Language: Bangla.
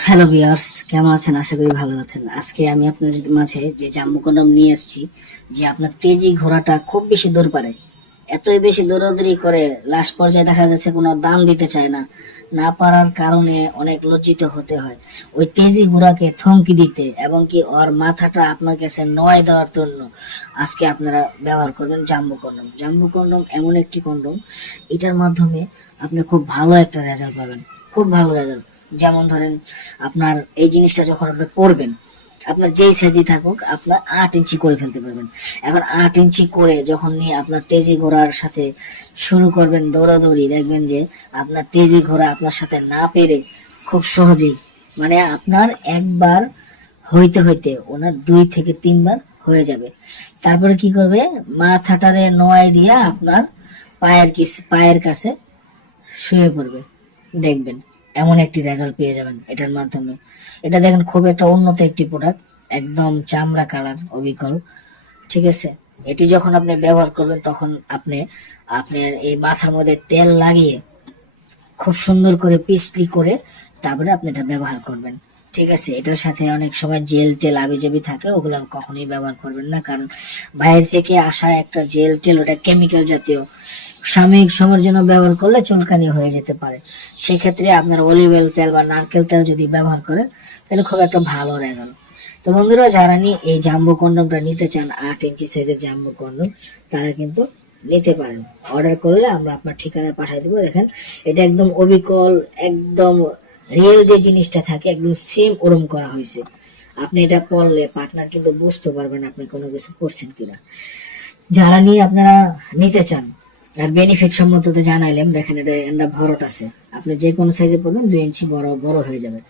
হ্যালো ভিউয়ার্স কেমন আছেন? আশা করি ভালো আছেন। আজকে আমি আপনাদের মাঝে যে জাম্বু কন্ডম নিয়ে এসেছি, যে আপনার তেজি ঘোড়াটা খুব বেশি দৌড় পারে। এতই বেশি দৌড়াদৌড়ি করে লাস্ট পর্যায়ে দেখা যাচ্ছে কোনো দাম দিতে চায় না। না পারার কারণে অনেক লজ্জিত হতে হয়। ওই তেজি ঘোড়াকে থমকি দিতে এবং কি ওর মাথাটা আপনার কাছে নয় দেওয়ার জন্য আজকে আপনারা ব্যবহার করবেন জাম্বু কন্ডম জাম্বু কন্ডম এমন একটি কন্ডম, এটার মাধ্যমে আপনি খুব ভালো একটা রেজাল্ট পাবেন। খুব ভালো রেজাল্ট যেমন ধরেন আপনার এই জিনিসটা যখন আপনি করবেন আপনার যেই সাইজই থাকুক, আপনার আট ইঞ্চি করে ফেলতে পারবেন। এখন আট ইঞ্চি করে যখন নিয়ে আপনার তেজি ঘোড়ার সাথে শুরু করবেন দৌড়াদৌড়ি, দেখবেন যে আপনার তেজি ঘোড়া আপনার সাথে না পেরে খুব সহজেই মানে আপনার একবার হইতে হইতে ওনার দুই থেকে তিনবার হয়ে যাবে। তারপরে কি করবে? মাথাটারে নোয়াই দিয়ে আপনার পায়ের পায়ের কাছে শুয়ে পড়বে, দেখবেন। এমন একটি রেজাল্ট পেয়ে যাবেন এটার মাধ্যমে। এটা দেখেন, খুব একটা উন্নত একটি প্রোডাক্ট একদম চামড়া কালার অবিকল, ঠিক আছে? এটি যখন আপনি ব্যবহার করবেন, তখন আপনি আপনার এই মাথার মধ্যে তেল লাগিয়ে খুব সুন্দর করে পিসলি করে তারপরে আপনি এটা ব্যবহার করবেন, ঠিক আছে? এটার সাথে অনেক সময় জেল টেল আবিজাবি থাকে ওগুলো কখনোই ব্যবহার করবেন না। কারণ বাইরে থেকে আসা একটা জেল টেল, ওটা কেমিক্যাল জাতীয় সাময়িক সময়ের জন্য ব্যবহার করলে চুলকানি হয়ে যেতে পারে। সেক্ষেত্রে আপনার অলিভ অয়েল তেল বা নারকেল তেল যদি ব্যবহার করেন, তাহলে খুব একটা ভালো রেজাল্ট তো বন্ধুরা, যারা নিয়ে এই জাম্বো কন্ডমটা নিতে চান, আট ইঞ্চি সাইজের জাম্বো কন্ডম, তারা কিন্তু নিতে পারেন। অর্ডার করলে আমরা আপনার ঠিকানায় পাঠিয়ে দেবো। দেখেন, এটা একদম অবিকল, একদম রিয়েল যে জিনিসটা থাকে, একদম সেম ওরম করা হয়েছে। আপনি এটা পড়লে পার্টনার কিন্তু বুঝতে পারবেন আপনি কোনো কিছু করছেন কিনা। যারা নিয়ে আপনারা নিতে চান আর বেনিফিট সম্বন্ধে তো জানাইলাম, দেখেন এটা ভরট আছে। আপনি যে কোনো সাইজে পড়বেন, দুই ইঞ্চি বড় বড় হয়ে যাবে।